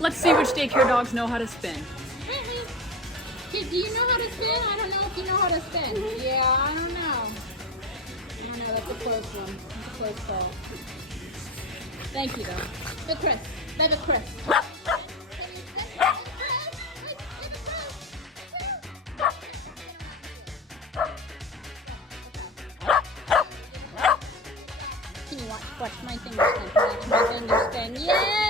Let's see which daycare dogs know how to spin. Kid, do you know how to spin? I don't know if you know how to spin. Yeah, I don't know. I don't know. That's a close one. That's a close call. Thank you, though. But Chris. Baby Chris. Can you watch my finger spin? Watch my finger spin. Yeah!